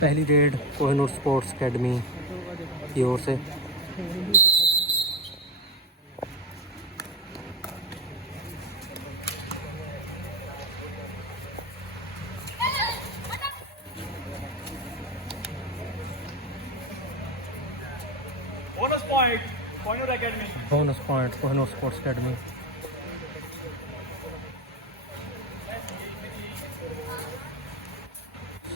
पहली red Kohinoor sports academy की ओर से। Bonus point Kohinoor academy. Bonus point Kohinoor sports academy.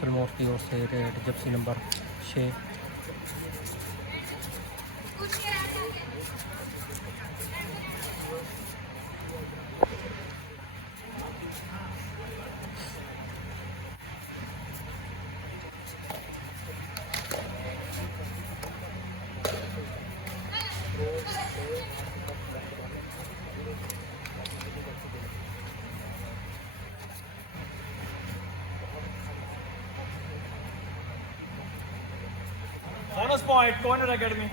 Salmore की ओर से red jersey number 6। Bonus point Kohinoor academy.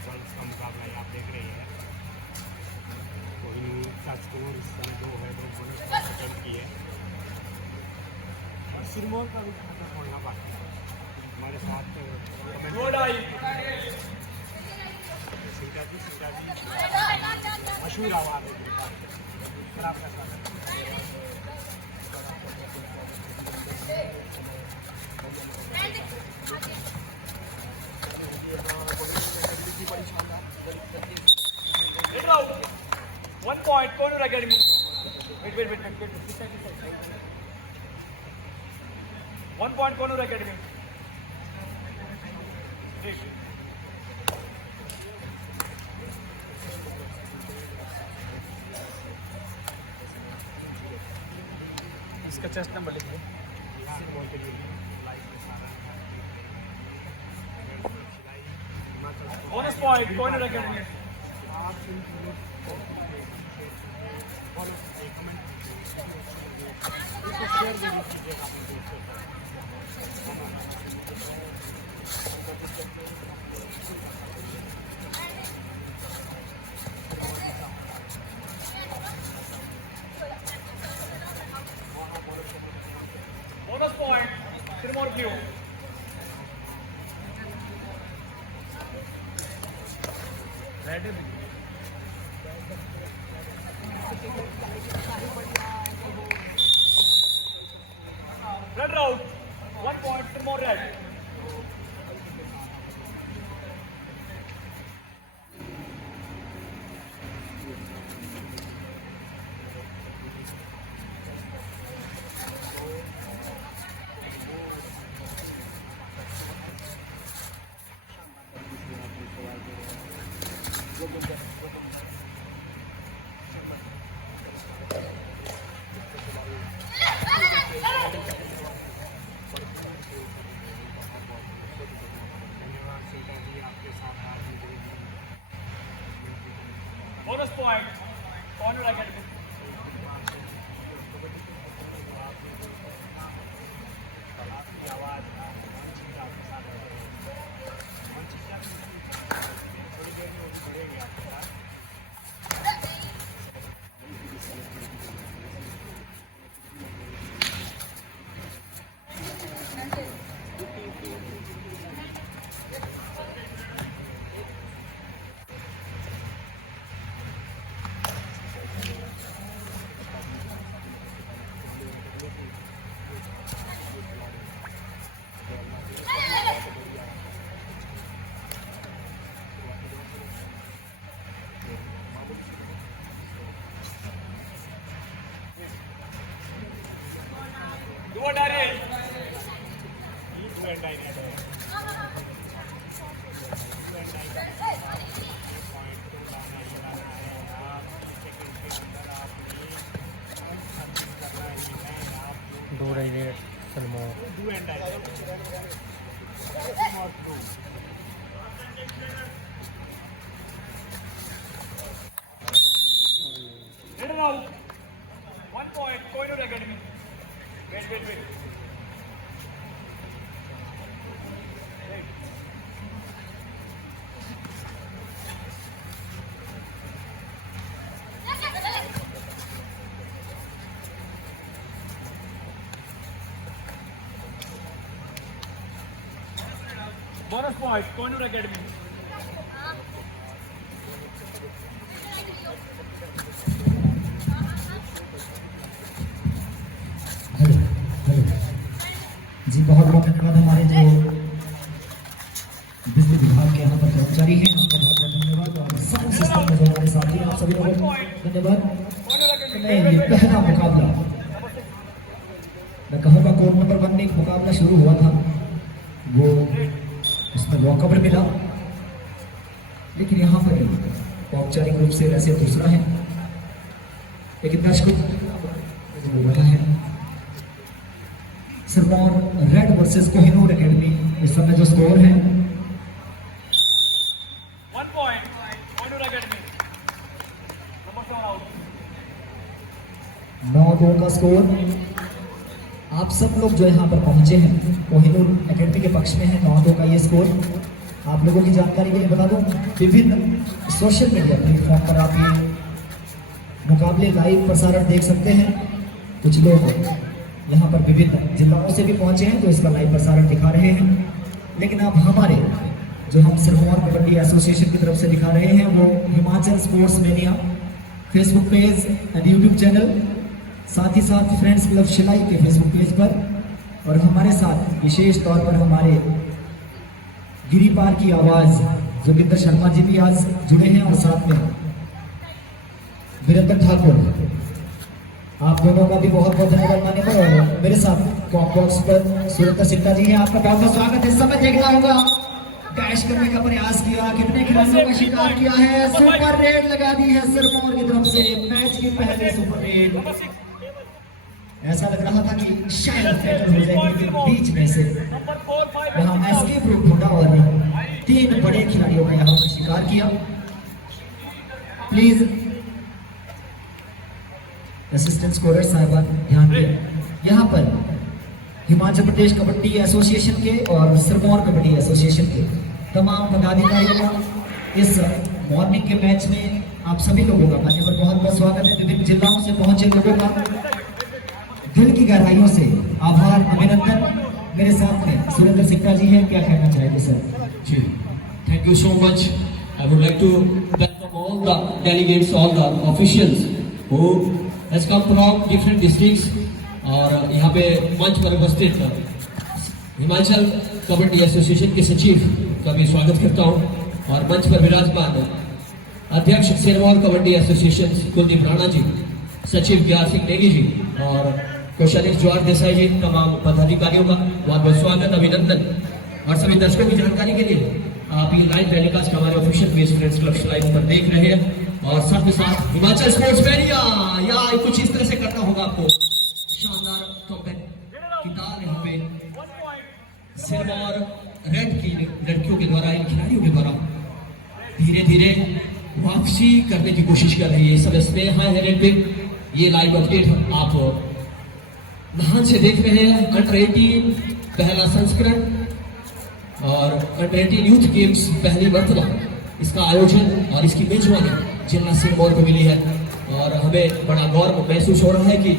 का मुकाबला आप देख रहे हैं। कोहिनूर का स्कोर इस समय 2 है, 2 बोनस अटेम्प्ट की है और सिरमौर का भी खतरा होना बाकी है। हमारे साथ सिंटा जी मशहूर आवाज़ है सर, आपका स्वागत Hit out. 1 point Kohinoor academy. Wait. 1 point Kohinoor academy. इसका चेस्ट नंबर लिखिए। Bonus point Kohinoor academy. Bonus point Sirmaur blue. Red route. 1 point Siramore red. Bonus point Kohiनूर academy. Bonus point, Koinur Academy. Hello hello जी, बहुत बहुत धन्यवाद हमारे जो बिजली विभाग के यहाँ पर कर्मचारी हैं, आपका बहुत बहुत धन्यवाद। और साउंड सिस्टम में जो हमारे साथी हैं, आप सभी लोगों को धन्यवाद। ये पहला मुकाबला, मैं कहूँगा कोर्ट नंबर 1 में एक मुकाबला शुरू हुआ था, वो उसमें वॉकआउट मिला, लेकिन यहाँ पर औपचारिक रूप से वैसे दूसरा है, लेकिन दर्शकों जो रहा है Sirmaur red versus Kohinoor academy, इस समय जो स्कोर है 1 point, Koinur Academy. Number 7 out. 9-2 का स्कोर। आप सब लोग जो यहाँ पर पहुंचे हैं कोहिनूर एकेडमी के पक्ष में है। 9-2 का ये स्कोर। आप लोगों की जानकारी के लिए बता दूं, विभिन्न सोशल मीडिया प्लेटफॉर्म पर आप ये मुकाबले लाइव प्रसारण देख सकते हैं। कुछ लोग यहाँ पर विभिन्न जिलाओं से भी पहुंचे हैं जो इसका लाइव प्रसारण दिखा रहे हैं, लेकिन आप हमारे जो हम सिरमौर कबड्डी एसोसिएशन की तरफ से दिखा रहे हैं वो Himachal sports mania Facebook page and YouTube channel, साथ ही साथ फ्रेंड्स क्लब शिलाई के फेसबुक पेज पर, और हमारे साथ विशेष तौर पर हमारे गिरिपार की आवाज़ जोगिंदर शर्मा जी भी आज जुड़े हैं, और साथ में वीरेंद्र ठाकुर, आप दोनों का भी बहुत बहुत धन्यवाद माने पर। और मेरे साथ बॉक्स पर सुरेंद्र सिक्का जी हैं, आपका बहुत बहुत स्वागत है। इस समय देखना होगा डैश करने का प्रयास किया, कितने खिलाड़ियों का शिकार किया है, सुपर रेड लगा दी है सिरमौर की तरफ से, मैच की पहली सुपर रेड। ऐसा लग रहा था कि शायद फैल हो जाएगी, लेकिन बीच में से Number 4, 5. वहां एस्केप रूट ढूंढा और 3 बड़े खिलाड़ियों का यहाँ पर शिकार किया। प्लीज असिस्टेंट स्कोरर साहबान ध्यान दें, यहाँ पर हिमाचल प्रदेश कबड्डी एसोसिएशन के और सिरमौर कबड्डी एसोसिएशन के तमाम पदाधिकारियों का इस मॉर्निंग के मैच में आप सभी लोगों का मान्य पर बहुत बहुत स्वागत है। विभिन्न जिलाओं से पहुंचे लोगों का दिल की गहराइयों से आभार, अभिनंदन। मेरे साथ में सुरेंद्र सिक्का जी हैं, क्या कहना चाहेंगे सर? जी, thank you so much. I would like to welcome all the delegates, all the officials who has come from different districts, और यहाँ पे मंच पर उपस्थित हिमाचल कबड्डी एसोसिएशन के सचिव का भी स्वागत करता हूँ, और मंच पर विराजमान अध्यक्ष सिरमौर कबड्डी एसोसिएशन कुलदीप राणा जी, सचिव व्यास सिंह नेगी जी और कौशलेश जवाहर देसाई जी, तमाम पदाधिकारियों का बहुत बहुत स्वागत, अभिनंदन। और सभी दर्शकों की जानकारी के लिए आप ये लाइव टेलीकास्ट हमारे official page friends club live पर देख रहे हैं, और साथ ही साथ हिमाचल स्पोर्ट्स मेनिया या कुछ इस तरह से करना होगा आपको। शानदार कमबैक की ताल यहाँ पे 1 point. सिरमौर रेड की लड़कियों के द्वारा, इन खिलाड़ियों के द्वारा धीरे धीरे वापसी करने की कोशिश कर रही है। सब स्नेहा हेरेटिक, ये लाइव अपडेट आप नाहन से देख रहे हैं। अंडर 18 पहला संस्करण और अंडर 18 यूथ गेम्स पहली मर्तबा इसका आयोजन और इसकी मेजबानी जिला सिरमौर को मिली है, और हमें बड़ा गौरव महसूस हो रहा है कि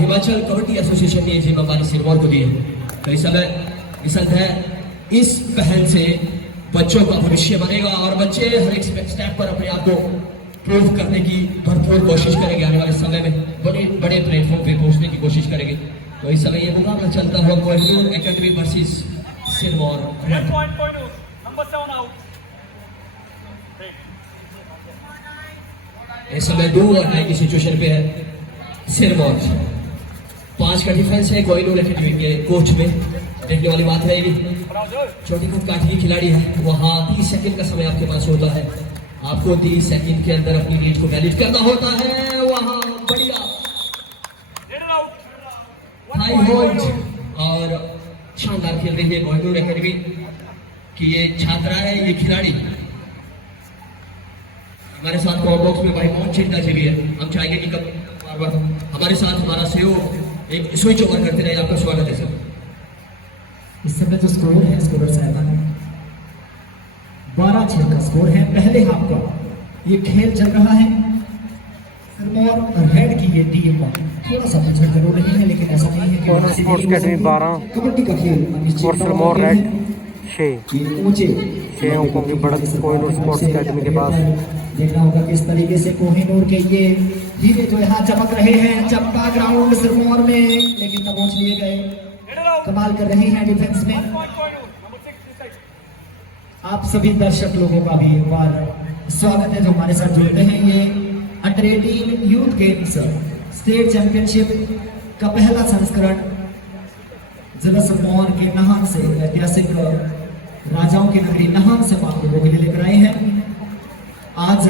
हिमाचल कबड्डी एसोसिएशन ने ये जिम्मेदारी सिरमौर को दी है। तो इस समय रिजल्ट है, इस पहल से बच्चों का भविष्य बनेगा और बच्चे हर एक स्टेप पर अपने आप को प्रूव करने की भरपूर कोशिश करेंगे। आने वाले समय में बड़े बड़े प्लेटफॉर्म पे पहुंचने की कोशिश करेंगे। तो इस समय ये मुकाबला चलता हुआ Kohinoor academy versus Sirmaur 1 red. point, Koinur. Number 7 out. इस समय 2-9 की सिचुएशन पे है सिरमौर। 5 का डिफरेंस है कोहिनूर एकेडमी के कोच में। देखने वाली बात है, Browser. छोटी कुछ काठी खिलाड़ी है, वहाँ 30 सेकंड का समय आपके पास होता है, आपको 30 सेकंड के अंदर अपनी रीड को वैलिड करना होता है। वहाँ बढ़िया Middle out. 1 high point, hold Koinur. और शानदार खेल रही है कोहिनूर एकेडमी की ये छात्रा है, ये खिलाड़ी। हमारे साथ बॉक्स में भाई मोहन चिंता जी भी है। हम चाहेंगे कि कब बार बार हमारे साथ हमारा सहयोग एक स्विच ओवर करते रहे। आपका स्वागत है सर। इस समय जो स्कोर है स्कोरर साहब 12-6 का स्कोर है। पहले हाफ का ये खेल चल रहा है। सिरमौर रेड की ये टीम थोड़ा सा पीछे जरूर नहीं है, लेकिन ऐसा नहीं है कि कोहिनूर स्पोर्ट्स अकेडमी 12 कबड्डी का खेल और सिरमौर रेड 6 ये ऊंचे 6 अंकों की बढ़त कोहिनूर स्पोर्ट्स एकेडमी के पास। देखना होगा किस तरीके से कोहिनूर के ये हीरे जो यहाँ चमक रहे हैं चंपा ग्राउंड सिरमौर में, लेकिन दबोच लिए गए। कमाल कर रही हैं डिफेंस में। आप सभी दर्शक लोगों का भी एक बार स्वागत है जो हमारे साथ जुड़ते हैं। ये under 18 youth games state championship का पहला संस्करण जिला सिरमौर के नाहन से, ऐतिहासिक राजाओं की नगरी नाहन से आप लोगों के लिए लेकर आए हैं। आज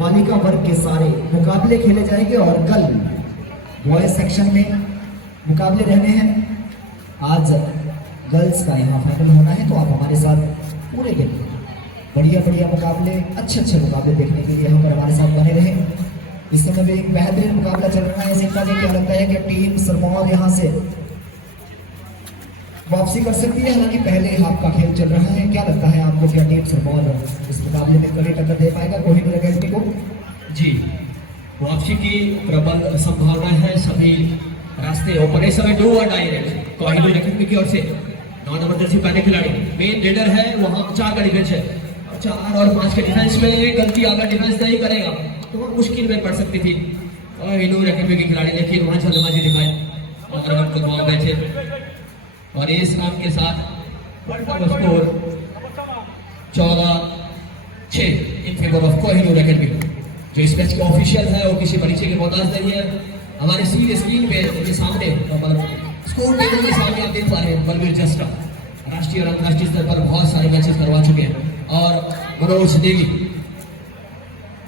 बालिका वर्ग के सारे मुकाबले खेले जाएंगे और कल बॉयज सेक्शन में मुकाबले रहने हैं। आज गर्ल्स का यहाँ फाइनल होना है, तो आप हमारे साथ पूरे दिन बढ़िया बढ़िया मुकाबले, अच्छे मुकाबले देखने के लिए यहाँ पर हमारे साथ बने रहें। इस समय भी एक बेहतरीन मुकाबला चल रहा है। इसका क्या लगता है कि टीम सिरमौर यहाँ से वापसी कर सकती है, हालांकि पहले हाफ का खेल चल रहा है। क्या लगता है आपको, क्या टीम सिरमौर इस मुकाबले में कड़ी टक्कर दे पाएगा कोहिनूर एकेडमी को? जी, वापसी की प्रबल संभावना है। सभी रास्ते ओपन है। समय 2 डायरेक्ट कोहिनूर एकेडमी की ओर से 9 नंबर जर्सी पहने खिलाड़ी मेन लीडर है, वहाँ 4 का डिफेंस है। 4 और 5 के डिफेंस में गलती अगर डिफेंस नहीं करेगा तो मुश्किल में पड़ सकती थी कोहिनूर एकेडमी के खिलाड़ी, लेकिन वहाँ जल्दबाजी दिखाई और हम तो बैठे और इस नाम के साथ score 14-6 in favour of Kohinoor academy. जो इस मैच के ऑफिशियल है वो किसी परिचय के मोहताज नहीं है। हमारे सीधे स्क्रीन पे के सामने स्कोर टेबल के सामने आप देख पा रहे हैं बलवीर जस्टा राष्ट्रीय और अंतर्राष्ट्रीय स्तर पर बहुत सारे मैचेस करवा चुके हैं और मनोज नेगी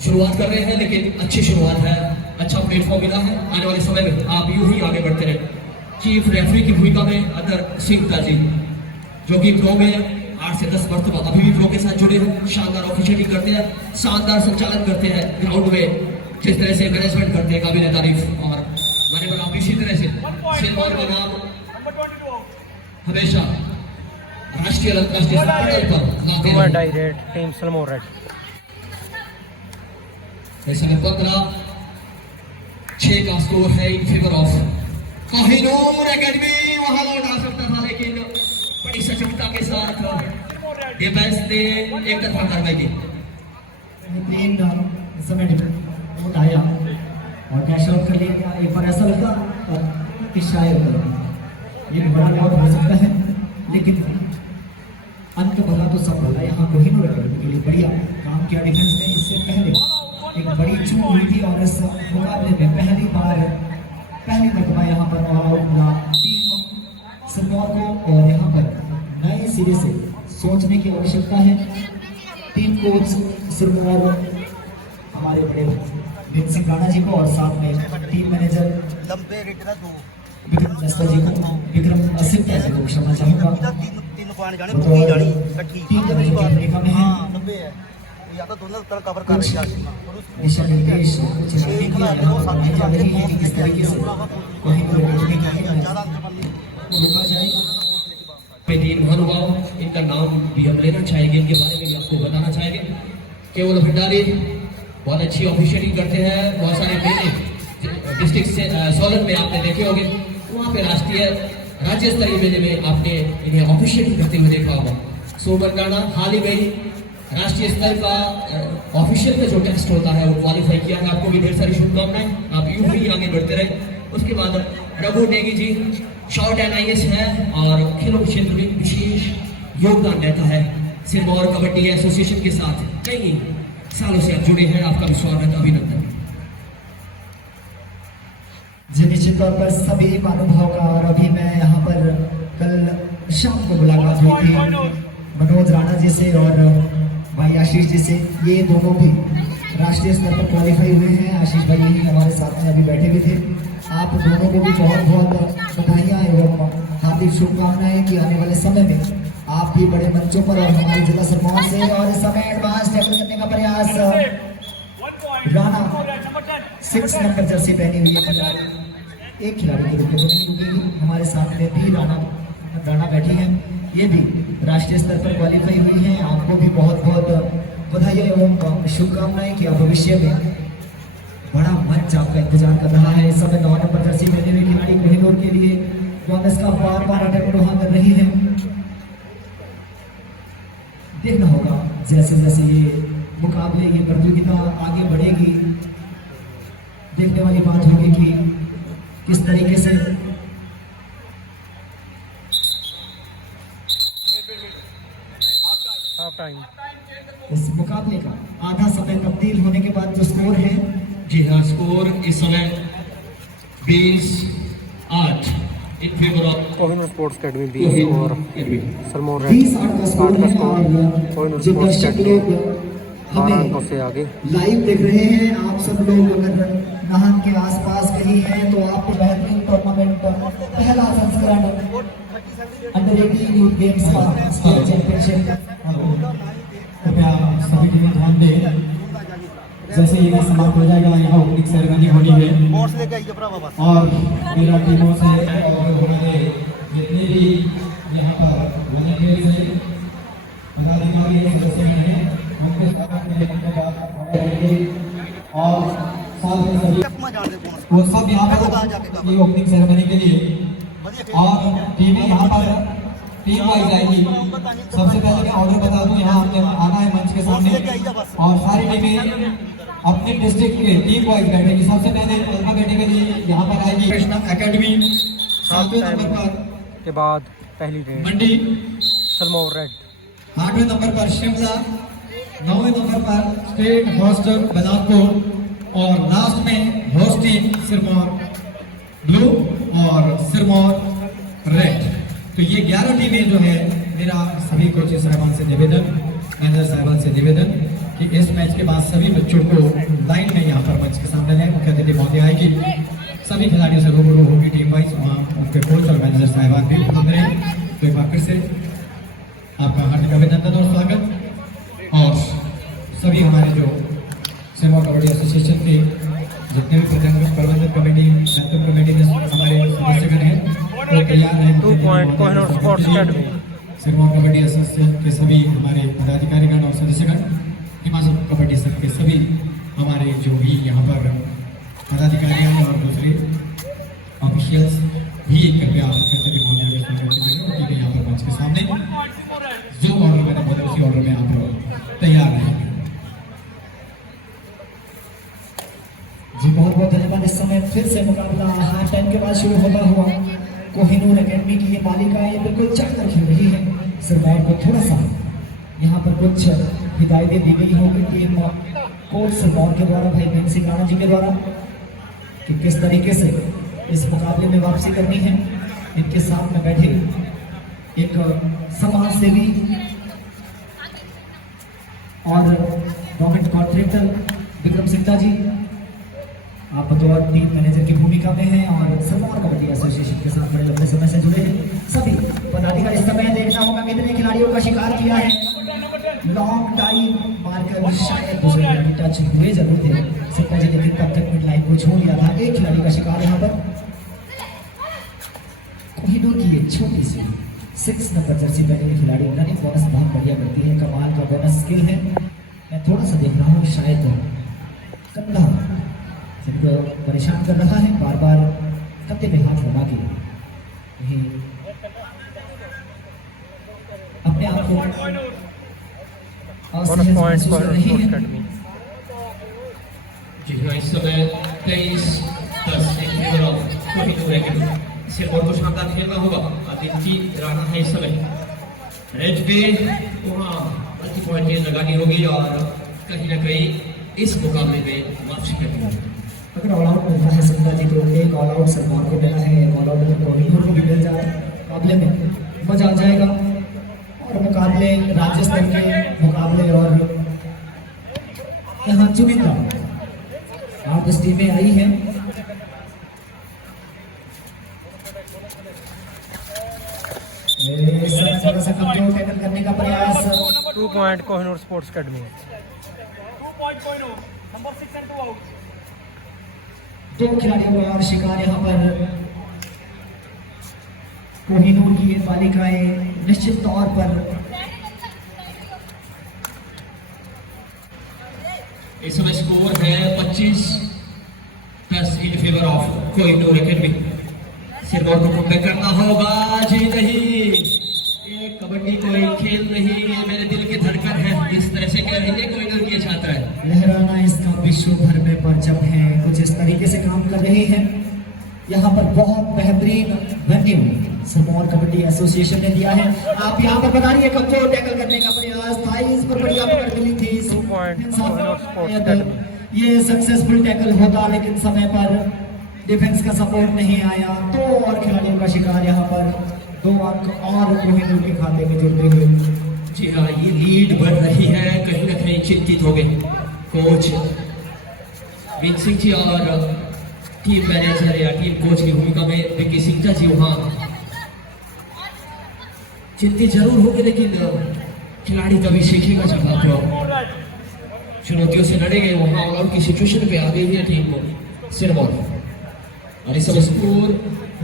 शुरुआत कर रहे हैं, लेकिन अच्छी शुरुआत है, अच्छा प्लेटफॉर्म मिला है। आने वाले समय में आप यूं ही आगे बढ़ते रहे। चीफ रेफरी की भूमिका में अदर सिंह ताजी, जो कि प्रो में 8 से 10 वर्ष बाद अभी भी प्रो के साथ जुड़े हैं। शानदार ऑफिशियलिंग करते हैं, शानदार संचालन करते हैं ग्राउंड में, जिस तरह से मैनेजमेंट करते हैं काबिल तारीफ। और माने बना आप इसी तरह से सिरमौर का नाम हमेशा राष्ट्रीय और अंतर्राष्ट्रीय स्तर पर लाते हैं। Direct team Sirmaur red. ऐसे में 15-6 का स्कोर है इन फेवर ऑफ कोहिनूर एकेडमी। वहां लौट आ सकता था, लेकिन बड़ी सचेतता के साथ डिफेंस ने एक तरफा कार्रवाई की। समय डिफेंस आया और कैश आउट कर लिया। एक बार ऐसा लगा कि शायद ये बड़ा आउट हो सकता है, लेकिन अंत भला तो सब भला। यहाँ कोहिनूर एकेडमी के लिए बढ़िया काम किया डिफेंस ने। इससे पहले एक बड़ी चूक हुई थी और इस मुकाबले में पहली मरतबा यहाँ पर ऑल आउट मिला टीम सिरमौर को। और यहाँ पर नए सिरे से सोचने की आवश्यकता है। टीम कोच सिरमौर हमारे बड़े विन सिंह राणा जी को और साथ में टीम मैनेजर विक्रम दस्ता जी को, विक्रम असिप्ता जी को क्षमा चाहूँगा। दिशा निर्देश किस तरीके से रोका जाए। तीन महानुभाव, इनका नाम भी हम लेना चाहेंगे, इनके बारे में भी आपको बताना चाहेंगे। केवल भंडारी बहुत अच्छी ऑफिशियलिंग करते हैं। बहुत सारे मेले डिस्ट्रिक्ट से सोलन में आपने देखे होंगे, वहाँ पे राष्ट्रीय राज्य स्तरीय मेले में आपने इन्हें ऑफिशियलिंग करते हुए देखा होगा। सोमन राणा हाल ही में राष्ट्रीय स्तर का ऑफिशियल का जो टेस्ट होता है वो क्वालिफाई किया है। आपको भी ढेर सारी शुभकामनाएं, आप यूं ही आगे बढ़ते रहे। उसके बाद रघु नेगी जी शॉर्ट NIS है और खेलों के क्षेत्र में विशेष योगदान देता है। सिरमौर कबड्डी एसोसिएशन के साथ कई सालों से आप जुड़े हैं। आपका भी स्वागत, अभिनंदन। जी निश्चित तौर पर सभी महानुभाव का। और अभी मैं यहाँ पर कल शाम को मुलाकात हुई थी मनोज राणा जी से और भाई आशीष जी से। ये दोनों भी राष्ट्रीय स्तर पर क्वालिफाई हुए हैं। आशीष भाई यही हमारे साथ में अभी बैठे हुए थे। आप दोनों को भी बहुत बहुत बधाइयाँ एवं हार्दिक शुभकामनाएं कि आने वाले समय में आप भी बड़े मंचों पर और हमारे जिला सिरमौर से। और इस समय एडवांस टैकल करने का प्रयास राणा 6 नंबर जर्सी पहनी हुई है। एक खिलाड़ी की रुके तो नहीं रुकेगी। हमारे साथ में भी राणा बैठी हैं, ये भी राष्ट्रीय स्तर पर क्वालिफाई हुई हैं। आपको भी बहुत बहुत बधाई एवं शुभकामनाएं कि आप भविष्य में बड़ा मंच आपका इंतजार कर रहा है। इस समय 9 नंबर जर्सी पहने हुए खिलाड़ी कोहिनूर के लिए कांग्रेस का बार अटैक वहाँ कर रही है। देखना होगा जैसे जैसे ये मुकाबले, ये प्रतियोगिता आगे बढ़ेगी, देखने वाली बात होगी कि किस तरीके से हाफ टाइम। इस मुकाबले का आधा समय तब्दील होने के बाद जो स्कोर है, जी हाँ, स्कोर इस समय 20-8 इन favour of Kohinoor sports academy 20 और सरमोर रेड 20-8 का स्कोर है। और कोहिनूर जो स्पोर्ट्स दर्शक एकेडमी लोग 12 हमें अंकों से आगे। लाइव देख रहे हैं, आप सब लोग अगर नाहन के आसपास कहीं हैं तो आपको बेहतरीन टूर्नामेंट पहला संस्करण अंडर 18 यूथ गेम्स का स्टेट चैंपियनशिप, कृपया सभी के लिए ध्यान दें। जैसे ही इवेंट समाप्त हो जाएगा, यहाँ ओपनिंग सेरेमनी होनी है और मेरा टीमों से और हमारे जितने भी यहाँ पर वॉलंटियर्स हैं, पदाधिकारी हैं, सदस्य हैं, उनके साथ में और साथ में सभी वो सब यहाँ पर ये ओपनिंग सेरेमनी के लिए और टीमें यहाँ पर टीम वाइज आएगी। सबसे पहले मैं ऑर्डर बता दूं, यहाँ आपने आना है मंच के सामने और सारी टीमें अपने डिस्ट्रिक्ट के टीम वाइज बैठेगी। सबसे पहले अल्फा कैटेगरी यहाँ पर आएगी कृष्णा एकेडमी 7वें नंबर पर, के बाद पहली रेड मंडी सरमोर रेड, 8वें नंबर पर शिमला, 9वें नंबर पर स्टेट हॉस्टल बलासपुर और लास्ट में होस्ट टीम सिरमौर ब्लू और सिरमौर रेड। तो ये 11 टीमें जो है, मेरा सभी कोचेस साहबान से निवेदन, मैनेजर साहबान से निवेदन कि इस मैच के बाद सभी बच्चों को लाइन में यहाँ पर मंच के सामने लें। मुख्य अतिथि महोदय आएगी, सभी खिलाड़ियों से रूबरू होगी टीम वाइज, वहाँ उनके कोच और मैनेजर साहबान भी उपस्थित रहें। तो एक बार फिर से आपका हार्दिक अभिनंदन और स्वागत। और सभी हमारे जो सिरमौर कबड्डी एसोसिएशन के जितने भी प्रबंधन कमेटी, मैनेजमेंट कमेटी में हमारे सदस्यगण हैं, वो तैयार हैं। 2 point Kohinoor sports academy. Sirmaur kabaddi association के सभी हमारे पदाधिकारीगण और सदस्यगण, हिमाचल कबड्डी संघ के सभी हमारे जो भी यहाँ पर पदाधिकारी हैं और दूसरे ऑफिशियल्स भी कृपया यहाँ पर मंच के सामने जो ऑर्डर मैंने बोला उसी ऑर्डर में आप तैयार रहेंगे। जी बहुत बहुत धन्यवाद। इस समय फिर से मुकाबला हाफ टाइम के बाद शुरू होता हुआ कोहिनूर एकेडमी की ये बालिकाएं बिल्कुल चढ़कर खेल रही है। सिरमौर को थोड़ा सा यहाँ पर कुछ हिदायतें दी गई होंगी टीम कोच सिरमौर के द्वारा, भाई महेंद्र सिंह राणा जी के द्वारा, कि किस तरीके से इस मुकाबले में वापसी करनी है। इनके साथ में बैठे एक समाज सेवी और गवर्नमेंट कॉन्ट्रैक्टर विक्रम सिंह जी, आप बतौर टीम मैनेजर की भूमिका में हैं और सिरमौर कबड्डी एसोसिएशन के साथ बड़े लंबे समय से जुड़े हैं। सभी पदाधिकारी, इस समय देखना होगा कितने खिलाड़ियों का शिकार किया है। लॉन्ग टाइम मारकर शायद दूसरे खिलाड़ी टच हुए जरूर थे, सिक्का जी ने तब तक मिड लाइन को छोड़ दिया था। एक खिलाड़ी का शिकार यहाँ पर कोहिनूर की एक छोटी सी 6 नंबर जर्सी पहने हुई खिलाड़ी, रनिंग बोनस बहुत बढ़िया करती है, कमाल का बोनस स्किल है। मैं थोड़ा सा देख रहा हूँ, शायद कंधा जिनको परेशान कर रहा है, बार बार कंधे पे हाथ लगा के यही अपने आप को bonus point Kohinoor sports academy. जी हाँ, इस समय 23-10 in favour of Kohinoor academy. Sirmaur को शानदार खेलना होगा, आदित्य राणा है इस समय रेड पे, वहाँ प्रति पॉइंट लगानी होगी और कहीं ना कहीं इस मुकाबले में वापसी करनी होगी। अगर ऑल आउट मिलता है सिंधा जी तो एक ऑल आउट सिरमौर को मिला है, ऑल आउट अगर कोहिनूर को भी मिल जाए मुकाबले में मजा आ जाएगा। और मुकाबले राज्य स्तर के मुकाबले और यहाँ चुनिंदा 8 टीमें आई हैं। थोड़ा सा कंट्रोल टैकल करने का प्रयास। 2 point Kohinoor sports academy. 2 point Kohinoor, number 6 and 2 out. 2 खिलाड़ियों का शिकार यहाँ पर कोहिनूर की ये बालिकाएं निश्चित तौर पर इस समय स्कोर है 25-10 इन favour of Kohinoor academy. Sirmaur को कमबैक करना होगा। जी नहीं, ये कबड्डी कोई खेल नहीं है, मेरे दिल की धड़कन रोजाना इसका विश्व भर में परचम है, कुछ इस तरीके से काम कर रहे हैं। यहाँ पर बहुत बेहतरीन वेन्यू सिरमौर कबड्डी एसोसिएशन ने दिया है। आप यहाँ पर बता रही है कमजोर टैकल करने का प्रयास था, इस पर बढ़िया पकड़ मिली थी। ये सक्सेसफुल टैकल होता, लेकिन समय पर डिफेंस का सपोर्ट नहीं आया। 2 और खिलाड़ियों का शिकार यहाँ पर, 2 अंक और कोहिनूर के खाते में जुड़ते हुए। जी हाँ, ये लीड बढ़ रही है, कहीं ना कहीं चिंतित हो गए कोच विन सिंह जी और टीम मैनेजर या टीम कोच की भूमिका में विक्की सिंह जी वहाँ चिंतित जरूर होंगे, लेकिन खिलाड़ी कभी सीखेगा जब आप चुनौतियों से लड़ेंगे। वहाँ ऑल आउट की सिचुएशन पे आ गई है टीम को सिरमौर, और इस समय स्कोर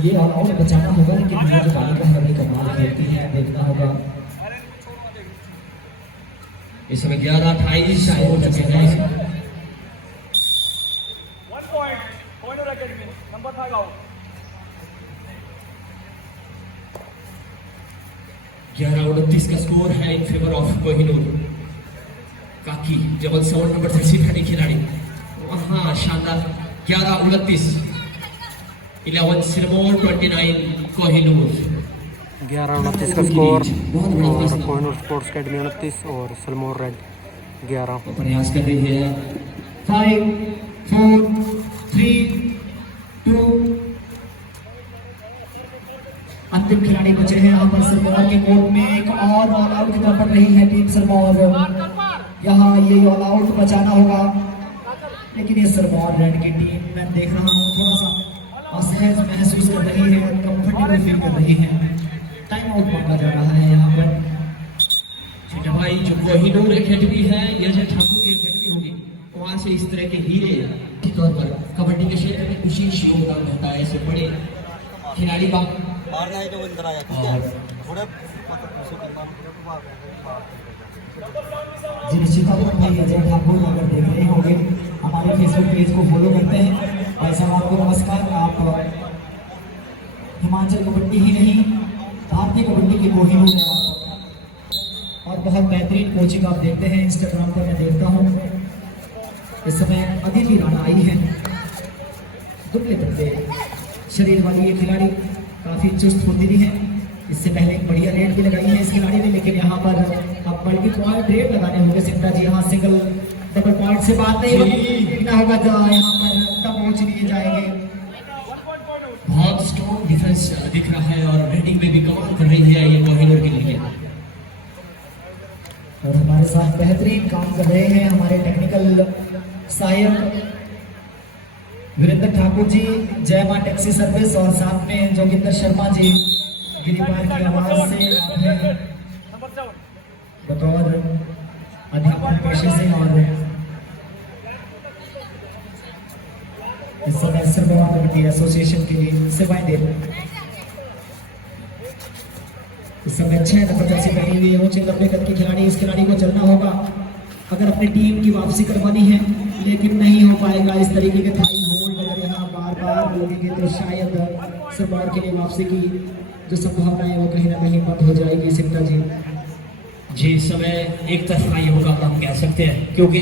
ये ऑल आउट बचाना होगा, लेकिन ये जो बालिका है बड़ी कमाल खेलती है, देखना होगा। इस समय 11-28 हो चुके हैं। 1 point, Kohinoor Academy, number 5 out. 11-29 का स्कोर है इन फेवर ऑफ कोहिनूर। काकी जबल 7 नंबर 30 पहने खिलाड़ी वहाँ शानदार 11-29, 11 सिरमौर 29 कोहिनूर। 11-29 का स्कोर, और कोहिनूर स्पोर्ट्स अकेडमी 29 और सिरमौर रेड 11। प्रयास कर रही है। 5 4 3 2 अंतिम खिलाड़ी बचे हैं यहाँ पर सिरमौर के कोर्ट में। एक और ऑल आउट की तरफ बढ़ रही है टीम सिरमौर। यहाँ ये ऑल आउट बचाना होगा, लेकिन ये सिरमौर रेड की टीम मैं देख रहा हूँ थोड़ा सा असहज महसूस कर रही है, कंफर्टेबल फील कर रही है। टाइम आउट मांगा जा रहा है यहाँ पर। छोटे भाई जो कोहिनूर एकेडमी है, ये जो ठाकुर की एकेडमी होगी, वहाँ से इस तरह के हीरे के तौर पर कबड्डी के क्षेत्र में विशेष योगदान रहता है। ऐसे बड़े खिलाड़ी का जी निश्चित भाई अजय ठाकुर अगर देख रहे होंगे, हमारे फेसबुक पेज को फॉलो करते हैं। भाई साहब आपको नमस्कार। आप हिमाचल कबड्डी ही नहीं, भारतीय कबड्डी के कोहिनूर हैं आप, और बहुत बेहतरीन कोचिंग आप देखते हैं इंस्टाग्राम पर, मैं देखता हूँ। इस समय अदिति राणा आई है, दुबले पतले शरीर वाली ये खिलाड़ी, काफ़ी चुस्त फुर्तीली है। इससे पहले एक बढ़िया रेड भी लगाई है इस खिलाड़ी ने, लेकिन यहाँ पर अब मल्टी पॉइंट रेड लगाने होंगे सिंटा जी। यहाँ सिंगल डबल पॉइंट से बात नहीं होगी, देखना होगा जो यहाँ पर दबोच लिए जाएंगे। बहुत स्ट्रॉन्ग डिफेंस दिख रहा है, और रेडिंग में भी कमाल कर रही है ये कोहिनूर के लिए। और हमारे साथ बेहतरीन काम कर रहे हैं हमारे टेक्निकल सहायक वीरेंद्र ठाकुर जी, जय मां टैक्सी सर्विस, और साथ में जोगिंदर शर्मा जी गिरिपार की आवाज से Number 7. बतौर अध्यापक पेशे से। और इस समय सिरमौर कबड्डी एसोसिएशन के लिए सेवाएं दे रहे हैं। इस समय 6 नंबर जर्सी पहनी हुई है ऊंचे लंबे कद की खिलाड़ी। इस खिलाड़ी को चलना होगा अगर अपनी टीम की वापसी करवानी है, लेकिन नहीं हो पाएगा। इस तरीके के थाई होल्ड अगर यहाँ बार बार लगेंगे तो शायद सिरमौर के लिए वापसी की जो संभावना है वो कहीं ना कहीं बंद हो जाएगी। सिंटा जी जी इस समय एक तरफा ये मुकाबला हम कह सकते हैं, क्योंकि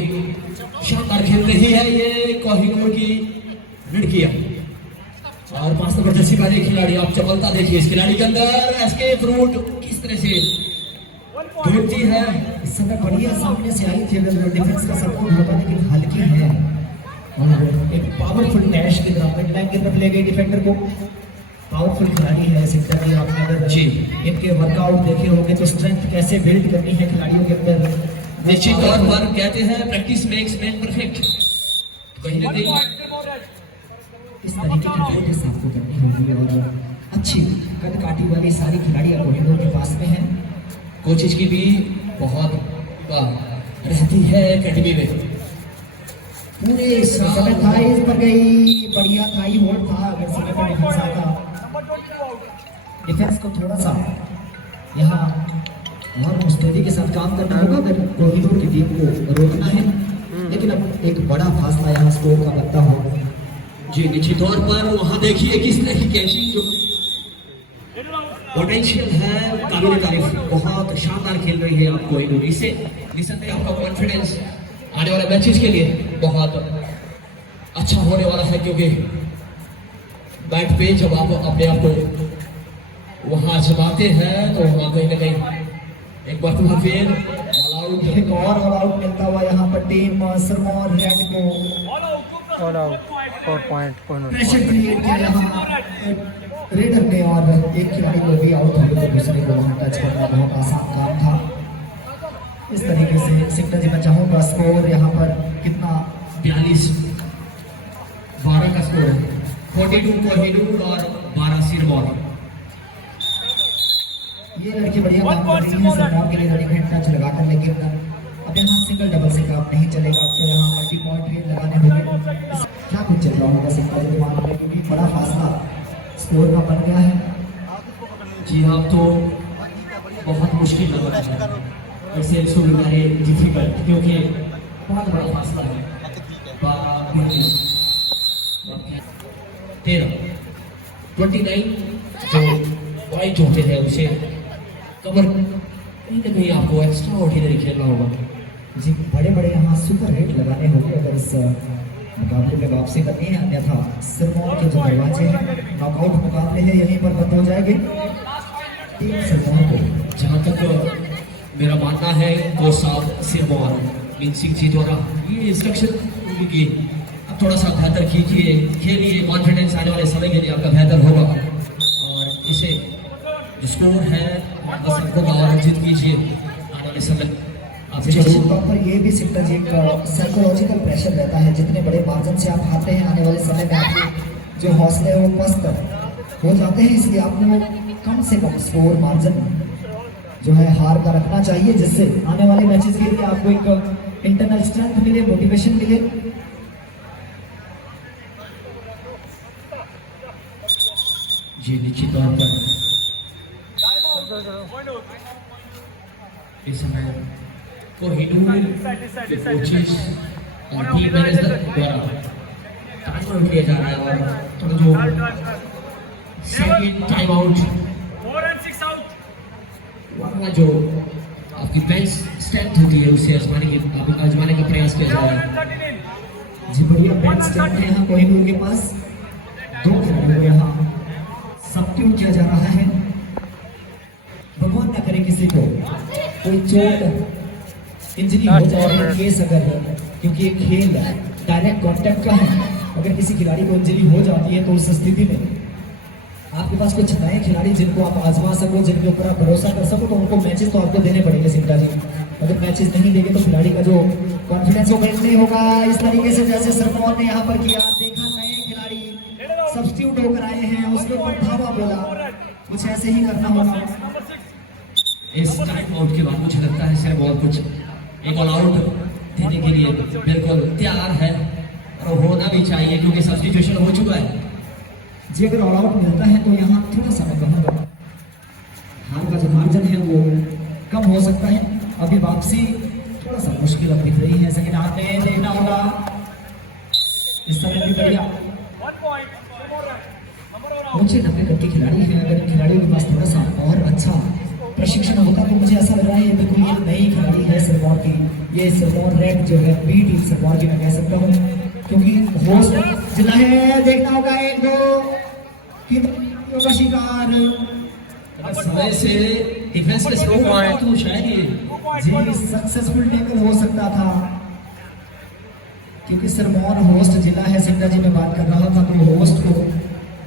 शानदार खेल रही है ये कोहिनूर की लड़कियां, और 5 नंबर जर्सी वाले खिलाड़ी। आप चपलता देखिए इस खिलाड़ी के अंदर, एस्केप रूट किस तरह से ढूंढती है। इस समय बढ़िया सामने से आई थी, अगर डिफेंस का सपोर्ट होता, लेकिन हल्की है। और एक पावरफुल डैश की तरफ मिड लाइन की तरफ ले गई डिफेंडर को। पावरफुल खिलाड़ी है सिंटा जी। आपने अगर जी इनके वर्कआउट देखे होंगे तो स्ट्रेंथ कैसे बिल्ड करनी है खिलाड़ियों के अंदर, निश्चित तौर पर कहते हैं प्रैक्टिस मेक्स मैन परफेक्ट। कहीं ना कहीं इस तरीके की प्रैक्टिस आपको करनी होगी। और अच्छी कद काठी वाली सारी खिलाड़ियां कोहिनूर के पास में हैं। कोचेज की भी बहुत रहती है एकेडमी में। पूरे समय थाई पर गई, बढ़िया थाई होल्ड था। अगर समय पर डिफेंस आता, डिफेंस को थोड़ा सा यहाँ और मुस्तैदी के साथ काम करना होगा अगर कोहिनूर की टीम को रोकना है। लेकिन अब एक बड़ा फासला यहाँ स्कोर का बनता हो। जी निश्चित तौर पर वहाँ देखिए किस तरह की कैचिंग जो पोटेंशियल है, काबिल तारीफ, बहुत शानदार खेल रही है आप कोहिनूर। इससे निसंदेह आपका कॉन्फिडेंस आने वाले मैचेस के लिए बहुत अच्छा होने वाला है, क्योंकि बैट पे जब आप अपने आप को वहां जमाते हैं तो वहां कहीं ना कहीं एक बार फिर ऑल आउट, एक और ऑल आउट मिलता हुआ यहाँ पर टीम सिरमौर रेड को all out 4 point Kohinoor pressure create किया यहाँ रेडर ने, और एक खिलाड़ी को भी आउट होने तो दूसरे को वहाँ टच करना बहुत आसान काम था। इस तरीके से सिकंदर जी मैं चाहूँगा स्कोर यहाँ पर कितना 42-12 का स्कोर है, 42 कोहिनूर और 12 सिरमौर। ये लड़की बढ़िया काम कर रही है सिरमौर के लिए रनिंग हेड टच लगाकर, लेकिन अब यहाँ सिंगल डबल से काम नहीं चलेगा, आपको यहाँ मल्टी पॉइंट भी लगाने होंगे। क्या कुछ चल रहा होगा सिक्का जी दिमाग में, क्योंकि बड़ा फासला स्कोर का बन गया है। जी हाँ, तो बहुत मुश्किल लग रहा है वैसे इसको बिगाड़े डिफिकल्ट, क्योंकि बहुत बड़ा फासला है। 29 जो पॉइंट होते हैं उसे कवर कहीं ना कहीं आपको एक्स्ट्रा ऑर्डिनरी खेलना होगा। जी बड़े बड़े यहाँ सुपर रेट लगाने होंगे अगर इस मुकाबले में वापसी करनी है, अन्यथा सिरमौर के जो दरवाजे हैं नॉकआउट मुकाबले हैं यहीं पर बंद हो जाएंगे। टीम सिरमौर को जहाँ तक मेरा मानना है कोच साहब सिरमौर मीन सिंह जी द्वारा ये इंस्ट्रक्शन होगी कि अब थोड़ा सा बेहतर कीजिए, खेलिए, कॉन्फिडेंस आने वाले समय के लिए आपका बेहतर होगा, और इसे जो स्कोर है बस होगा और अर्जित कीजिए आने वाले समय। निश्चित तौर पर ये भी सिकंदर जी का साइकोलॉजिकल प्रेशर रहता है, जितने बड़े मार्जिन से आप हारते हैं आने वाले समय में आपके जो हौसले हैं वो पस्त हो जाते हैं, इसलिए आपने कम से कम स्कोर मार्जिन जो है हार का रखना चाहिए, जिससे आने वाले मैचेस के लिए आपको एक इंटरनल स्ट्रेंथ मिले, मोटिवेशन मिले। जी निश्चित तौर पर इस समय कोहिनूर के कोचेस और टीम मैनेजर द्वारा टाइम आउट किया जा रहा है, और थोड़ा जो second time out 4 and 6 out. वरना जो आपकी बेंच स्ट्रेंथ होती है उसे आजमाने का प्रयास किया जा रहा है। 13 in. जी बढ़िया बेंच स्ट्रेंथ है यहाँ कोहिनूर के पास, 2 खिलाड़ियों को यहाँ सब्स्टिट्यूट किया जा रहा है। भगवान ना करे किसी को कोई चोट इंजरी हो जाए केस अगर, क्योंकि ये खेल डायरेक्ट कांटेक्ट का है, अगर किसी खिलाड़ी को इंजरी हो जाती है तो उस स्थिति में आपके पास कुछ नए खिलाड़ी जिनको आप आजमा सको, जिनके ऊपर आप भरोसा कर सको, तो उनको मैचेस तो आपको देने पड़ेंगे सिकंदर जी। अगर मैचेस नहीं देंगे तो खिलाड़ी का जो कॉन्फिडेंस वो बिल्ड नहीं होगा। इस तरीके से जैसे सिरमौर ने यहाँ पर किया, देखा नए खिलाड़ी सब्स्टिट्यूट होकर आए हैं, उसके ऊपर धावा बोला, कुछ ऐसे ही करना होगा। इस टाइम आउट के बाद मुझे लगता है सिरमौर कुछ एक ऑल आउट देने के लिए बिल्कुल तैयार है, और होना भी चाहिए क्योंकि सब्स्टिट्यूशन हो चुका है। जी अगर ऑल आउट मिलता है तो यहाँ थोड़ा सा मैं कहूँगा हार का जो मार्जिन है वो कम हो सकता है। अभी वापसी थोड़ा सा मुश्किल अब दिख रही है, सेकंड हाफ में देखना होगा। इस समय भी बढ़िया 1 point. 2 more runs. Number 1 out. ऊंचे नब्बे गति खिलाड़ी है, अगर खिलाड़ियों के पास थोड़ा सा और अच्छा प्रशिक्षण होता तो मुझे ऐसा लग रहा है ये बिल्कुल ये नई खिलाड़ी है सिरमौर की, ये सिरमौर रेड जो है बी टीम सिरमौर की मैं कह सकता हूँ, क्योंकि होस्ट जिला है। देखना होगा 1-2 का शिकार समय से डिफेंस में स्लो हुआ तो शायद ये जी सक्सेसफुल टेकल हो सकता था, क्योंकि सिरमौर होस्ट जिला है। सिकंदर जी मैं बात कर रहा था, तो होस्ट को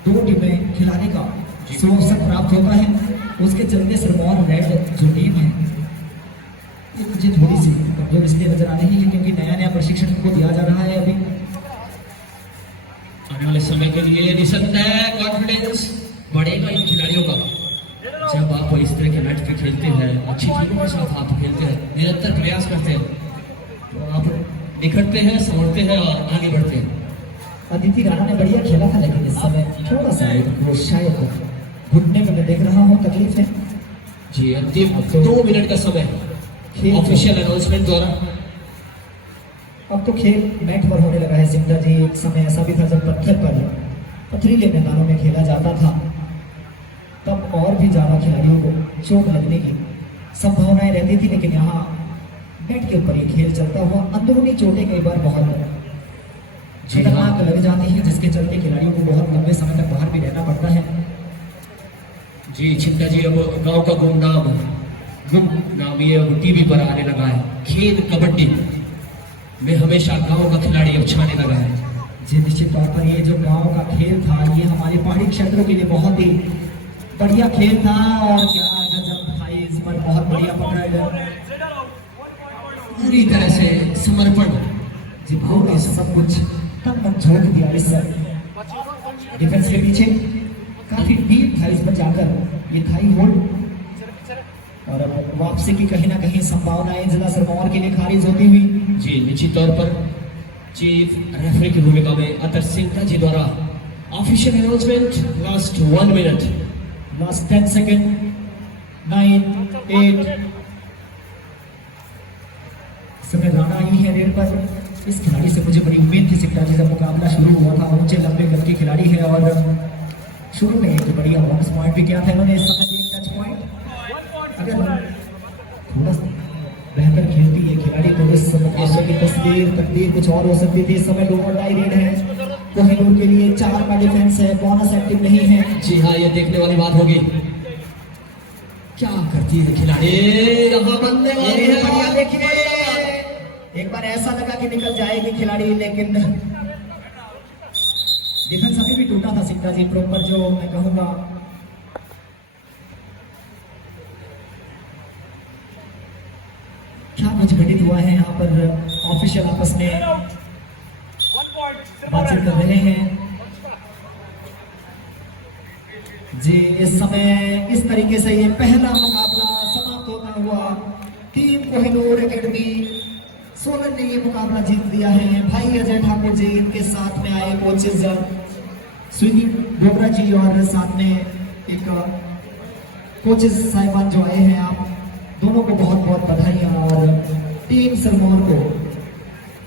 2 टीमें खिलाने का अवसर प्राप्त होता है, उसके चलते सिरमौर रेड जो टीम है ये मुझे थोड़ी सी कमजोर इसलिए नजर आ रही है क्योंकि नया नया प्रशिक्षण को दिया जा रहा है। अभी आने वाले समय के लिए निसंदेह है कॉन्फिडेंस बढ़ेगा इन खिलाड़ियों का। जब आप इस तरह के मैच पे खेलते हैं, अच्छी टीमों के साथ आप खेलते हैं, निरंतर प्रयास करते हैं, तो आप निखरते हैं, समझते हैं और आगे बढ़ते हैं। अदिति राणा ने बढ़िया खेला था, लेकिन इस समय थोड़ा सा वो शायद घुटने में मैं देख रहा हूँ तकलीफ है। जी अंतिम 2 मिनट का समय खेल ऑफिशियल अनाउंसमेंट द्वारा। अब तो खेल मैट पर होने लगा है सिकंदर जी। एक समय ऐसा भी था जब पथरीले मैदानों में खेला जाता था, तब और भी ज्यादा खिलाड़ियों को चोट लगने की संभावनाएं रहती थी, लेकिन यहाँ बैट के ऊपर ये खेल चलता हुआ अंदरूनी चोटें कई बार बहुत खतरनाक लग जाती है, जिसके चलते खिलाड़ियों को बहुत लंबे समय तक बाहर भी रहना पड़ता है। जी चिंता जी, अब गांव का गुमनाम ये अब टीवी पर आने लगा है। खेल कबड्डी में हमेशा गांव का खिलाड़ी अब छाने लगा है। जी निश्चित तौर पर ये जो गांव का खेल था, ये हमारे पहाड़ी क्षेत्रों के लिए बहुत ही बढ़िया खेल था। और क्या गजब भाई, इस पर बहुत बढ़िया पकड़, पूरी तरह से समर्पण। जी भाव सब कुछ तब तक झोंक दिया इस डिफेंस के पीछे। काफी डीप था इस पर जाकर ये थाई होल्ड, और अब वापसी की कहीं ना कहीं संभावनाएं जिला सिरमौर के लिए खारिज होती हुई। जी निश्चित तौर पर चीफ रेफरी की भूमिका में अतर सिंह जी द्वारा official announcement. Last 1 minute, last 10 second, 9, 8। समय राणा आई है रेड पर। इस खिलाड़ी से मुझे बड़ी उम्मीद थी सिक्का जी, जब मुकाबला शुरू हुआ था। ऊंचे लंबे कद के खिलाड़ी है और शुरू में एक बढ़िया बोनस पॉइंट भी किया था इन्होंने। इस समय एक टच पॉइंट, अगर थोड़ा बेहतर खेलती है खिलाड़ी तो इस मुकाबले की तकदीर कुछ और हो सकती थी। इस समय डोवर डाई रेड है कोहिनूर के लिए, 4 का डिफेंस है, बोनस एक्टिव नहीं है। जी हाँ, ये देखने वाली बात होगी क्या करती है खिलाड़ी। यहाँ बनने वाली है, बढ़िया देखिए, एक बार ऐसा लगा कि निकल जाएगी खिलाड़ी, लेकिन डिफेंस अभी भी टूटा था सिक्का जी प्रॉपर, जो मैं कहूंगा क्या कुछ घटित हुआ है यहाँ पर। ऑफिशियल आपस में बातचीत कर रहे हैं। जी इस समय इस तरीके से ये पहला मुकाबला समाप्त होता हुआ टीम कोहिनूर एकेडमी सोलन ने ये मुकाबला जीत दिया है। भाई अजय ठाकुर जी, इनके साथ में आए कोचेज स्विनी डोगरा जी और साथ में एक कोचेज साहिबान जो आए हैं, आप दोनों को बहुत बहुत बधाई और टीम सिरमौर को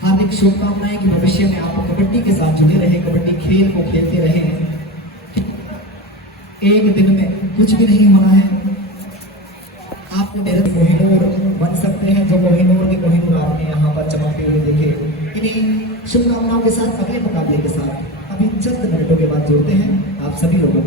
हार्दिक शुभकामनाएं कि भविष्य में आप कबड्डी के साथ जुड़े रहे, कबड्डी खेल को खेलते रहे। एक दिन में कुछ भी नहीं होना है, आप मेरे कोहिनूर बन सकते हैं। जो कोहिनूर के कोहिनूर आपने यहाँ पर चमकते हुए देखे। इन्हीं शुभकामनाओं के साथ अगले मुकाबले के साथ अभी चंद मिनटों के बाद जुड़ते हैं आप सभी लोगों।